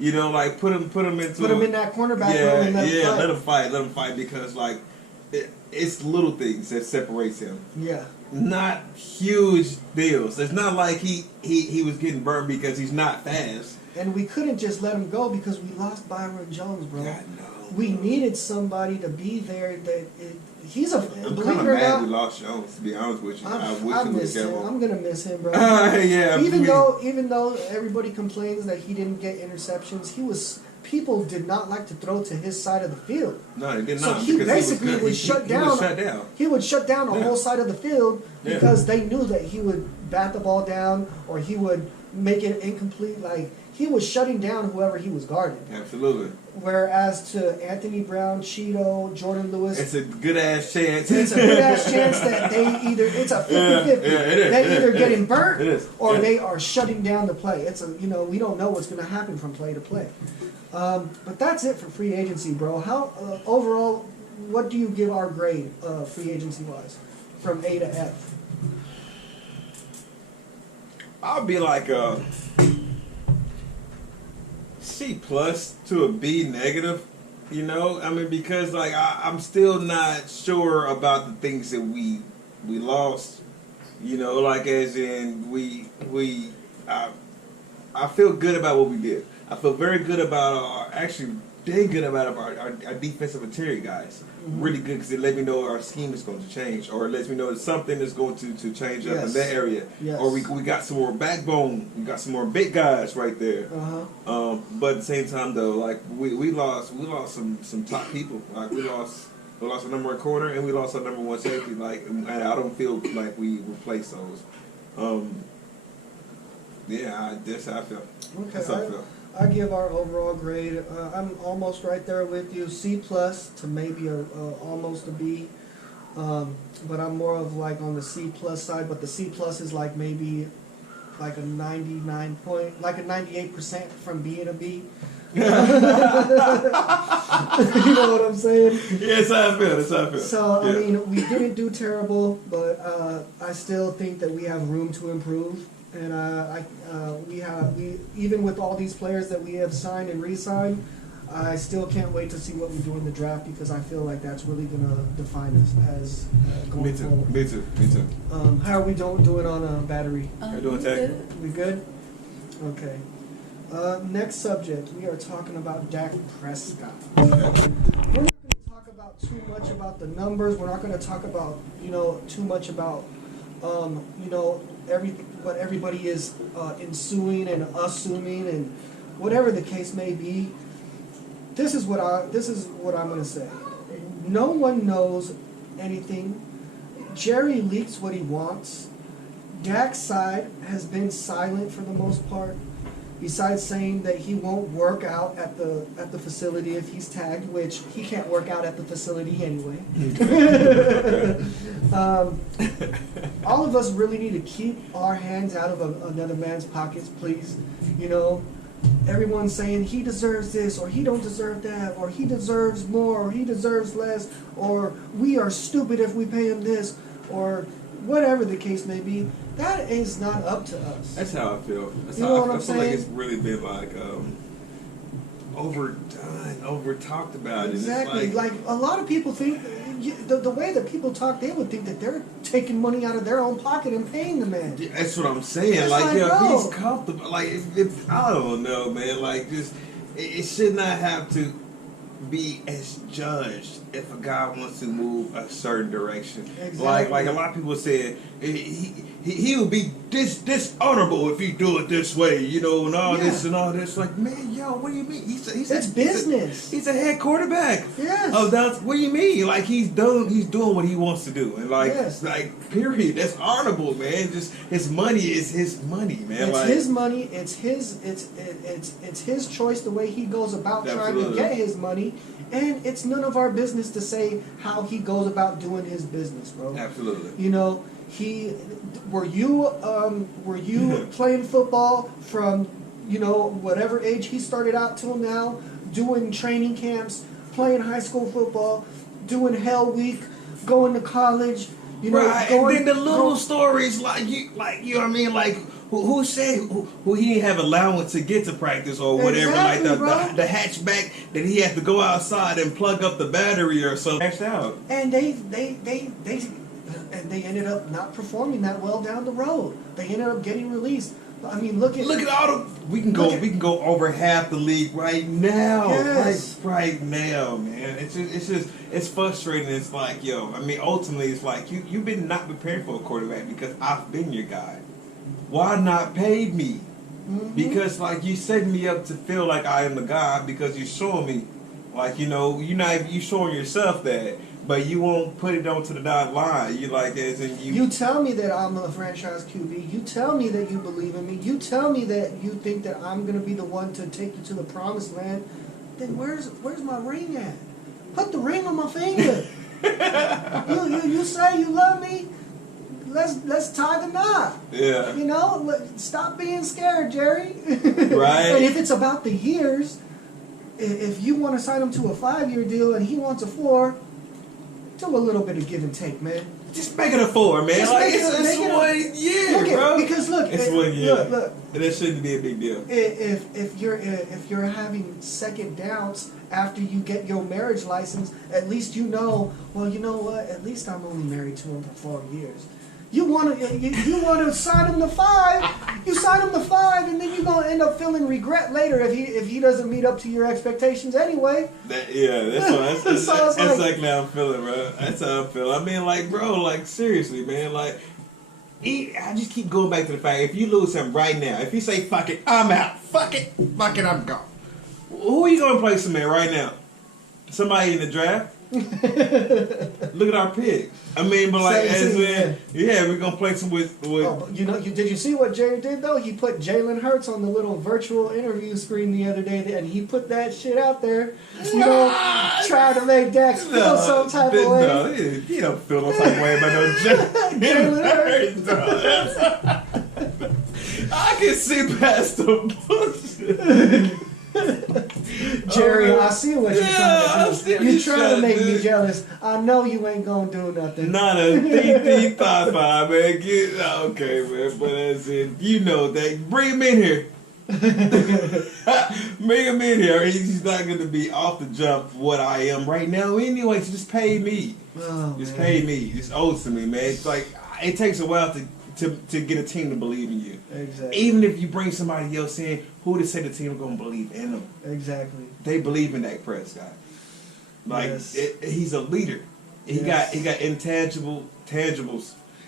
You know, like put him in that cornerback role and let him fight because like it's little things that separates him. Yeah. Not huge deals. It's not like he was getting burned because he's not fast. And we couldn't just let him go because we lost Byron Jones, bro. God, no. We needed somebody to be there. He's a. I'm believe kind it of or mad not, we lost Jones. To be honest with you, I miss him. I'm gonna miss him, bro. Yeah. Even though everybody complains that he didn't get interceptions, people did not like to throw to his side of the field. No, he did So not. he because basically was shut down. He was shut down. He would shut down the whole side of the field Yeah. because they knew that he would bat the ball down or he would make it incomplete. Like he was shutting down whoever he was guarding. Absolutely. Whereas to Anthony Brown, Cheeto, Jordan Lewis, It's a good ass chance. it's a good ass chance that it's a 50-50. it is. They either getting burnt It is. or they are shutting down the play. We don't know what's going to happen from play to play. But that's it for free agency, bro. How overall, what do you give our grade free agency wise from A to F? I'll be like C plus to a B negative. You know, I mean, because like I'm still not sure about the things that we lost. You know, like as in I feel good about what we did. I feel very good about dang good about our defensive interior guys. Mm-hmm. Really good because it let me know our scheme is going to change, or it lets me know that something is going to change up in Yes. that area. Yes. Or we got some more backbone. We got some more big guys right there. But at the same time though, like we lost some top people. Like we lost our number one corner and we lost our number one safety. Like, and I don't feel like we replaced those. Yeah, that's how I feel. Okay, That's how I feel. I give our overall grade. I'm almost right there with you. C plus to maybe almost a B. But I'm more of like on the C plus side. But the C plus is like maybe like a 98% from being a B. You know what I'm saying? Yeah, that's how I feel. That's how I feel. So Yeah. I mean, we didn't do terrible, but I still think that we have room to improve. And we even with all these players that we have signed and re-signed, I still can't wait to see what we do in the draft because I feel like that's really going to define us as going Me too. forward. Me too. Me too. How are we doing on battery? You're doing tech? We good? Okay. Next subject, we are talking about Dak Prescott. We're not going to talk about too much about the numbers. We're not going to talk about too much about what everybody is ensuing and assuming and whatever the case may be. This is what I'm going to say. No one knows anything. Jerry leaks what he wants. Dak's side has been silent for the most part, besides saying that he won't work out at the facility if he's tagged, which he can't work out at the facility anyway. All of us really need to keep our hands out of another man's pockets, please. Everyone's saying he deserves this, or he don't deserve that, or he deserves more, or he deserves less, or we are stupid if we pay him this, or whatever the case may be. That is not up to us. That's how I feel. You know what I'm I feel saying? like it's really been like overdone, over talked about. Exactly. And it's like a lot of people think the way that people talk, they would think that they're taking money out of their own pocket and paying the man. That's what I'm saying. It's Like, like, if no. he's comfortable, like, if I don't know, man. Like, just it should not have to be as judged if a guy wants to move a certain direction. Exactly. Like a lot of people said, he would be dishonorable if he do it this way, and all this and all this. Like, man, yo, what do you mean? It's business. He's a head quarterback. Yes. Oh, what do you mean? Like, he's doing what he wants to do, and Yes. period. That's honorable, man. Just his money is his money, man. It's his money. It's his choice the way he goes about trying to Absolutely. get his money, and it's none of our business to say how he goes about doing his business, bro. Absolutely. Were you playing football from whatever age he started out till now, doing training camps, playing high school football, doing Hell Week, going to college, Right, and then the little stories you know what I mean? Like, who said who he didn't have allowance to get to practice or whatever? Exactly, like the hatchback that he had to go outside and plug up the battery or something. Cashed out. And they ended up not performing that well down the road. They ended up getting released. I mean, look at all the we can go over half the league right now. Yes. Right now, man. It's frustrating. It's like, yo, I mean, ultimately it's like you've been not prepared for a quarterback because I've been your guy. Why not pay me? Mm-hmm. Because you setting me up to feel like I am the guy because you're showing me, you showing yourself that, but you won't put it onto the dotted line. You tell me that I'm a franchise QB. You tell me that you believe in me. You tell me that you think that I'm going to be the one to take you to the promised land. Then where's my ring at? Put the ring on my finger. you say you love me. Let's tie the knot. Yeah. Stop being scared, Jerry. Right. And if it's about the years, if you want to sign him to a 5-year deal and he wants a 4, do a little bit of give and take, man. Just make it a 4, man. Just Like make it's it 1 year, Look, bro. because look, It's 1 year. Look. And that shouldn't be a big deal. If you're having second doubts after you get your marriage license, at least you know. Well, you know what? At least I'm only married to him for 4 years. You want to sign him to 5. You sign him to 5, and then you're gonna end up feeling regret later if he doesn't meet up to your expectations anyway. That's exactly how I'm feeling, bro. That's how I feel. I mean, like, bro, like, seriously, man, like, I just keep going back to the fact, if you lose him right now, if you say, fuck it, I'm out, fuck it, I'm gone. Who are you going to place him in right now? Somebody in the draft? Look at our pick. I mean, but like, yeah, we're going to place him with Oh, did you see what Jay did, though? He put Jalen Hurts on the little virtual interview screen the other day, and he put that shit out there, trying to make Dak feel some type of way. No, he don't feel no type of way about no Jalen Hurts. I can see past the bullshit. Jerry, I see what you're trying to do. You're trying to make me do. jealous. I know you ain't gonna do nothing. Not a TT-5, man. Okay, man. But as in, you know that. Bring him in here. Bring him in here. He's not going to be off the jump what I am right now anyway. So just pay me. Pay me. Just owes to me, man. It's like, it takes a while to get a team to believe in you. Exactly. Even if you bring somebody else in, who to say the team going to believe in them? Exactly. They believe in Dak Prescott. Like, he's a leader. He got tangibles.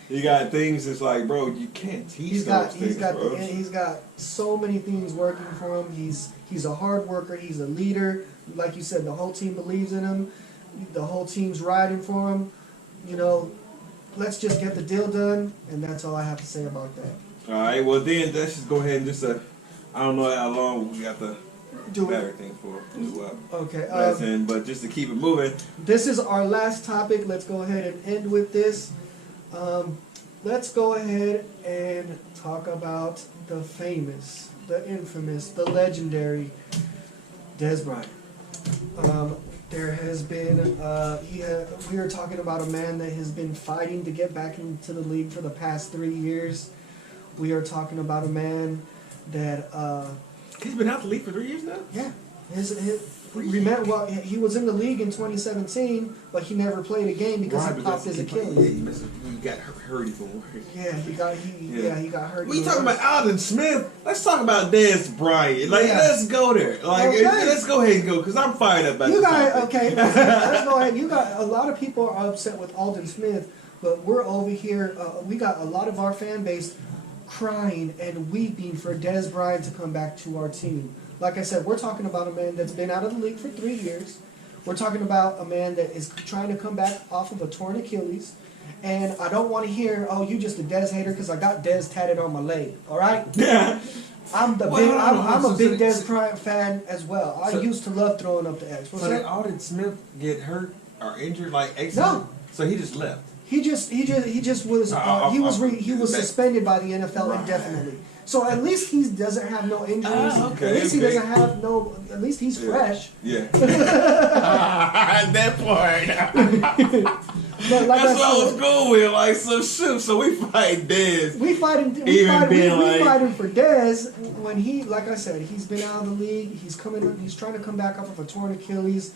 He got things that's like, bro, you can't teach those things, bro. He's got so many things working for him. He's a hard worker. He's a leader. Like you said, the whole team believes in him. The whole team's riding for him. You know, let's just get the deal done, and that's all I have to say about that. All right, well then let's just go ahead and just I don't know how long we got to do everything for. Okay. But just to keep it moving. This is our last topic. Let's go ahead and end with this. Let's go ahead and talk about the famous, the infamous, the legendary Dez Bryant. There has been, we are talking about a man that has been fighting to get back into the league for the past 3 years. We are talking about a man that... He's been out the league for 3 years now? Yeah. He was in the league in 2017, but he never played a game because he popped his Achilles. He got hurt even worse. Yeah, he got hurt. We talking about Alden Smith. Let's talk about Dez Bryant. Let's go there. Let's go ahead and go because I'm fired up about this. Let's go ahead. You got a lot of people are upset with Alden Smith, but we're over here. We got a lot of our fan base crying and weeping for Dez Bryant to come back to our team. Like I said, we're talking about a man that's been out of the league for 3 years. We're talking about a man that is trying to come back off of a torn Achilles. And I don't want to hear, oh, you just a Dez hater because I got Dez tatted on my leg. All right? Yeah. I'm a big Dez Bryant fan as well. I used to love throwing up the X. So did Alden Smith get hurt or injured No. So he just left. He was suspended by the NFL indefinitely. So at least he doesn't have no injuries. He doesn't have no. At least he's fresh. Yeah. That part. But like that's what I was going with. Like, so we fight Dez. We fight him for Dez when he, like I said, he's been out of the league. He's trying to come back off of a torn Achilles.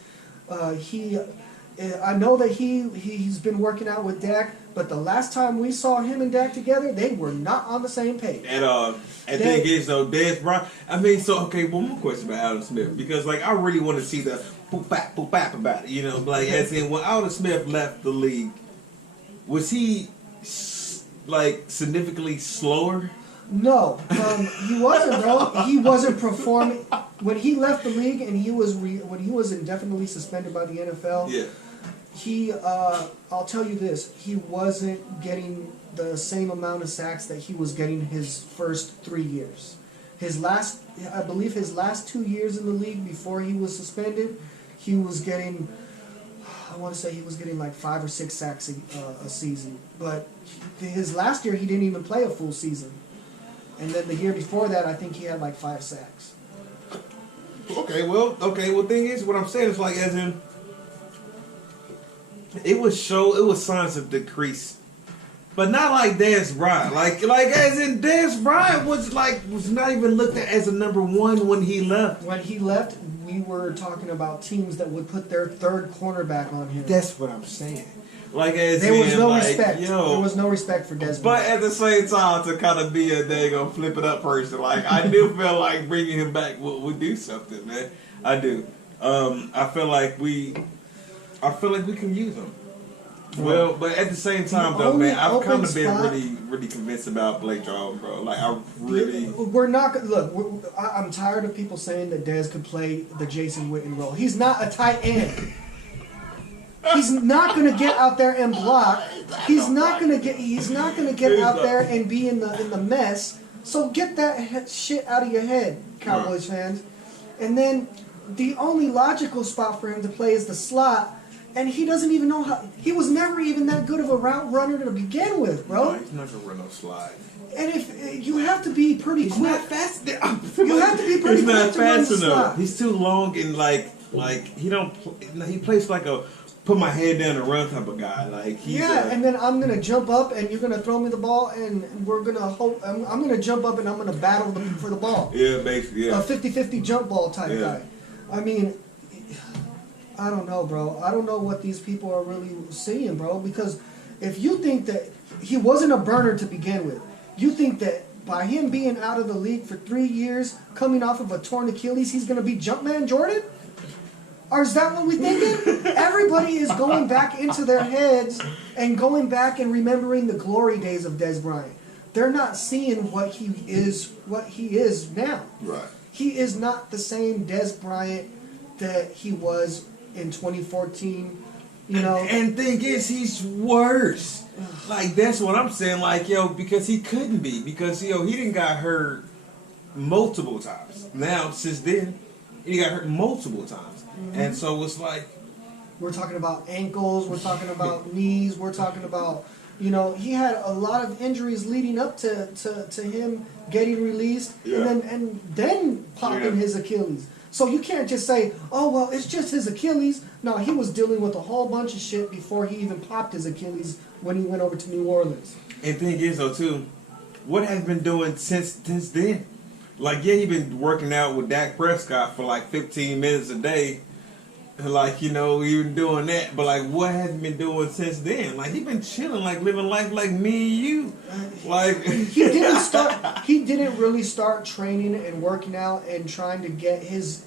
I know that he's been working out with Dak, but the last time we saw him and Dak together, they were not on the same page. At all. And thing is, though, Dez Bryant, I mean, so, okay, one more question about Alden Smith, because, like, I really want to see the boop bap about it, you know, like, as in, when Alden Smith left the league, was he, like, significantly slower? No, he wasn't, though. He wasn't performing. When he left the league and when he was indefinitely suspended by the NFL, I'll tell you this, he wasn't getting the same amount of sacks that he was getting his first 3 years. I believe his last 2 years in the league before he was suspended, he was getting, I want to say he was getting like 5 or 6 sacks a season. But his last year, he didn't even play a full season. And then the year before that, I think he had like 5 sacks. Okay, well, thing is, what I'm saying is like, as in, it was signs of decrease. But not like Dez Bryant. Like as in Dez Bryant was not even looked at as a number one when he left. When he left, we were talking about teams that would put their third cornerback on him. That's what I'm saying. Like as there was in, no like, respect. Yo, there was no respect for Dez Bryant. But at the same time, to kind of be a daggone flip it up person, like I do feel like bringing him back would do something, man. I do. I feel like we can use him. Well, but at the same time, though, man, I've kind of been really convinced about Blake Jarwin, bro. Like, I really... We're not going to... Look, I'm tired of people saying that Dez could play the Jason Witten role. He's not a tight end. He's not going to get out there and block. He's not going to get out there and be in the mess. So get that shit out of your head, Cowboys fans. And then the only logical spot for him to play is the slot. And he doesn't even know how. He was never even that good of a route runner to begin with, bro. No, he's not gonna run no slide. And if you have to be pretty quick, not fast. You have to be pretty he's quick not to run fast the enough. slot. He's too long and like he don't. He plays like a put my head down and run type of guy. Like he's and then I'm gonna jump up and you're gonna throw me the ball and we're gonna hope. I'm gonna jump up and I'm gonna battle for the ball. Yeah, basically, yeah. A 50-50 jump ball type guy. I mean. I don't know, bro. I don't know what these people are really seeing, bro. Because if you think that he wasn't a burner to begin with, you think that by him being out of the league for 3 years, coming off of a torn Achilles, he's going to be Jumpman Jordan? Or is that what we're thinking? Everybody is going back into their heads and going back and remembering the glory days of Dez Bryant. They're not seeing what he is now. Right. He is not the same Dez Bryant that he was in 2014, you know. And thing is, he's worse. Like, that's what I'm saying. Like, yo, because he couldn't be. Because, he didn't got hurt multiple times. Now, since then, he got hurt multiple times. Mm-hmm. And so it's like... We're talking about ankles. We're talking about knees. We're talking about, he had a lot of injuries leading up to him getting released. Yeah. And then popping his Achilles. So you can't just say, oh, well, it's just his Achilles. No, he was dealing with a whole bunch of shit before he even popped his Achilles when he went over to New Orleans. And thing is, though, too, what has been doing since then? Like, yeah, he been working out with Dak Prescott for like 15 minutes a day. Like, even doing that. But, like, what has he been doing since then? Like, he been chilling, like, living life like me and you. Like... He didn't really start training and working out and trying to get his...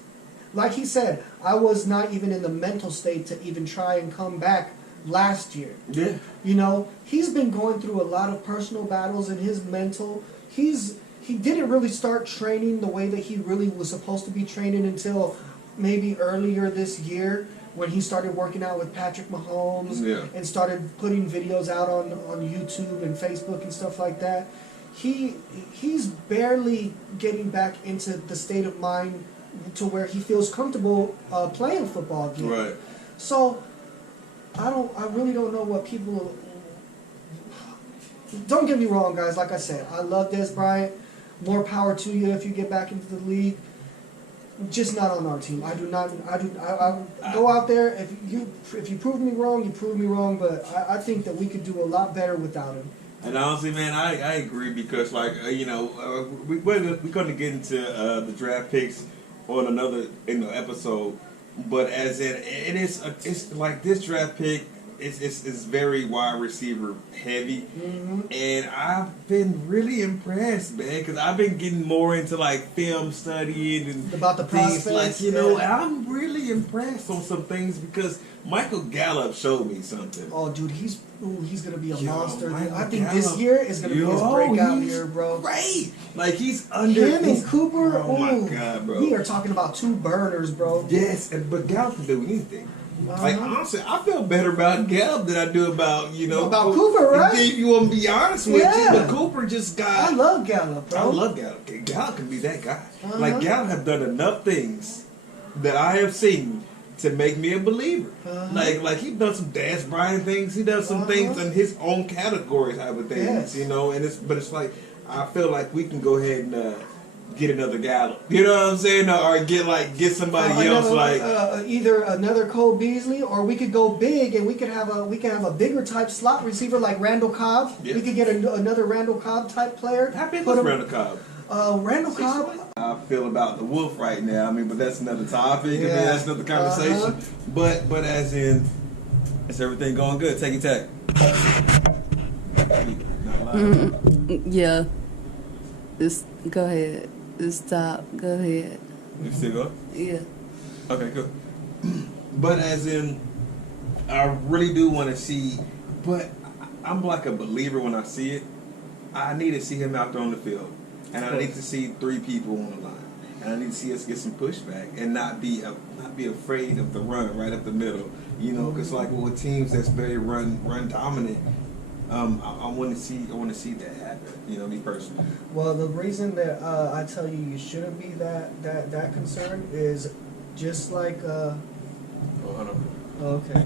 Like he said, I was not even in the mental state to even try and come back last year. Yeah. He's been going through a lot of personal battles in his mental. He didn't really start training the way that he really was supposed to be training until maybe earlier this year when he started working out with Patrick Mahomes and started putting videos out on YouTube and Facebook and stuff like that. He's barely getting back into the state of mind to where he feels comfortable playing football again. Right. So I really don't know what people. Don't get me wrong, guys. Like I said, I love Dez Bryant. More power to you if you get back into the league. Just not on our team. I go out there. If you prove me wrong, you prove me wrong. But I think that we could do a lot better without him. And honestly, man, I agree because, like, we're going to get into the draft picks on another episode. But as in, it's like this draft pick is very wide receiver heavy, and I've been really impressed, man, because I've been getting more into like film studying and about the things prospects, like I'm really impressed on some things because Michael Gallup showed me something. Oh, dude, he's gonna be a monster. Michael I think Gallup, this year is gonna be his breakout year, bro. Great, like he's under him and Cooper. Oh my god, bro! We are talking about two burners, bro. Yes, but Gallup can do anything. Like, honestly, I feel better about Gallup than I do about, about Cooper, right? If you want to be honest with you, but Cooper just got... I love Gallup, bro. I love Gallup. Gallup can be that guy. Like, Gallup have done enough things that I have seen to make me a believer. Like he done some Dez Bryant things. He does some things in his own category type of things, and it's like, I feel like we can go ahead and get another Gallup. You know what I'm saying? Or get somebody else either another Cole Beasley, or we could go big and we could have a bigger type slot receiver like Randall Cobb. Yeah. We could get another Randall Cobb type player. How big Put is him- Randall Cobb? Randall Cobb. I feel about the Wolf right now. I mean, but that's another topic. I mean, Yeah. that's another conversation. But as in, is everything going good? Take your tag. Not live. Yeah. Just go ahead. Just stop. Go ahead. You still go? Yeah. Okay, good. But as in, I really do want to see. But I'm like a believer when I see it. I need to see him out there on the field, and I need to see 3 people on the line, and I need to see us get some pushback and not be afraid of the run right up the middle. You know, because like with teams that's very run dominant, I want to see that happen. You know, me personally. Well, the reason that I tell you shouldn't be that concerned is just like Oh, hold on. okay.